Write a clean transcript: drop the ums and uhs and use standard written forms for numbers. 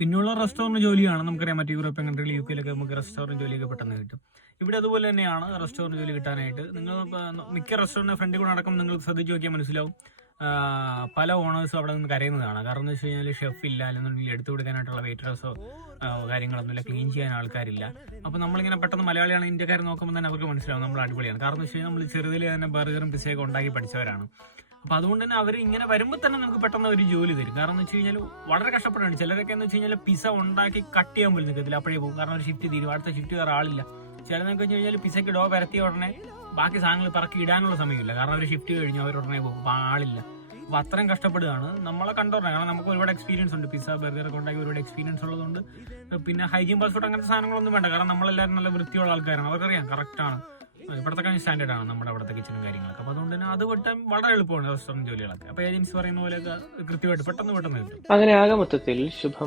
പിന്നെയുള്ള റെസ്റ്റോറന്റ് ജോലിയാണ് നമുക്കറിയാം. മറ്റു യൂറോപ്യൻ കൺട്രികൾ UK-ലൊക്കെ നമുക്ക് റെസ്റ്റോറന്റ് ജോലിയൊക്കെ പെട്ടെന്ന് കിട്ടും. ഇവിടെ അതുപോലെ തന്നെയാണ് റെസ്റ്റോറന്റ് ജോലി കിട്ടാനായിട്ട്. നിങ്ങൾ മിക്ക റെസ്റ്റോറന്റ് ഫ്രണ്ടിൽ കൂടെ നടക്കുമ്പോൾ നിങ്ങൾ ശ്രദ്ധിച്ച് നോക്കിയാൽ മനസ്സിലാവും, പല ഓണേഴ്സും അവിടെ നിന്ന് കരയുന്നതാണ്. കാരണം എന്ന് വെച്ച് കഴിഞ്ഞാൽ ഷെഫ് ഇല്ല, അല്ലെന്നുണ്ടെങ്കിൽ എടുത്തു കൊടുക്കാനായിട്ടുള്ള വെയിറ്റേഴ്സോ കാര്യങ്ങളൊന്നുമില്ല, ക്ലീൻ ചെയ്യാൻ ആൾക്കാരില്ല. അപ്പോൾ നമ്മളിങ്ങനെ പെട്ടെന്ന് മലയാളിയാണ് ഇന്ത്യക്കാരെ നോക്കുമ്പോൾ തന്നെ അവർക്ക് മനസ്സിലാവും നമ്മൾ അടിപൊളിയാണ്. കാരണം എന്ന് വെച്ച് കഴിഞ്ഞാൽ നമ്മൾ ചെറുതിൽ തന്നെ ബർഗറും പിസയൊക്കെ ഉണ്ടാക്കി പഠിച്ചവരാണ്. അപ്പൊ അതുകൊണ്ട് തന്നെ അവർ ഇങ്ങനെ വരുമ്പോൾ തന്നെ നമുക്ക് പെട്ടെന്ന് ഒരു ജോലി തരും. കാരണം എന്ന് വെച്ച് കഴിഞ്ഞാൽ വളരെ കഷ്ടപ്പെടാണ്. ചിലരൊക്കെ എന്ന് വെച്ച് കഴിഞ്ഞാൽ പിസ ഉണ്ടാക്കി കട്ട് ചെയ്യാൻ പോലും നിൽക്കത്തില്ല, അപ്പോഴേ പോകും. കാരണം ഒരു ഷിഫ്റ്റ് തീരും, അടുത്ത ഷിഫ്റ്റ് വേറെ ആളില്ല. ചിലതെന്ന് വെച്ച് കഴിഞ്ഞാൽ പിസയ്ക്ക് ഡോ പരത്തിയ ഉടനെ ബാക്കി സാധനങ്ങൾ പറക്കി ഇടാനുള്ള സമയമില്ല. കാരണം അവർ ഷിഫ്റ്റ് കഴിഞ്ഞു, അവർ ഉടനെ പോകും, അപ്പോൾ ആളില്ല. അപ്പൊ അത്രയും കഷ്ടപ്പെടുകയാണ്. നമ്മളെ കണ്ടോറണം. കാരണം നമുക്ക് ഒരുപാട് എക്സ്പീരിയൻസ് ഉണ്ട്, പിസ ബർഗറൊക്കെ ഉണ്ടാക്കി ഒരുപാട് എക്സ്പീരിയൻസ് ഉള്ളതുകൊണ്ട്. പിന്നെ ഹൈജീൻ പാസ്പോർട്ട് അങ്ങനത്തെ സാധനങ്ങളൊന്നും വേണ്ട. കാരണം നമ്മളെല്ലാവരും നല്ല വൃത്തിയുള്ള ആൾക്കാരാണ്, അവർക്കറിയാം കറക്റ്റാണ്, ഇവിടത്തെ കഴിഞ്ഞ സ്റ്റാൻഡേർഡ് ആണ് നമ്മുടെ അവിടുത്തെ കിച്ചനും കാര്യങ്ങളൊക്കെ. അപ്പൊ അതുകൊണ്ട് തന്നെ അത് വെട്ടാൻ വളരെ എളുപ്പമാണ് റെസ്റ്റോറന്റ് ജോലികളൊക്കെ. അപ്പൊ ഏജൻസി പറയുന്ന പോലെയൊക്കെ കൃത്യമായിട്ട് പെട്ടെന്ന് കിട്ടും. അങ്ങനെ ആകെ മൊത്തത്തിൽ ശുഭം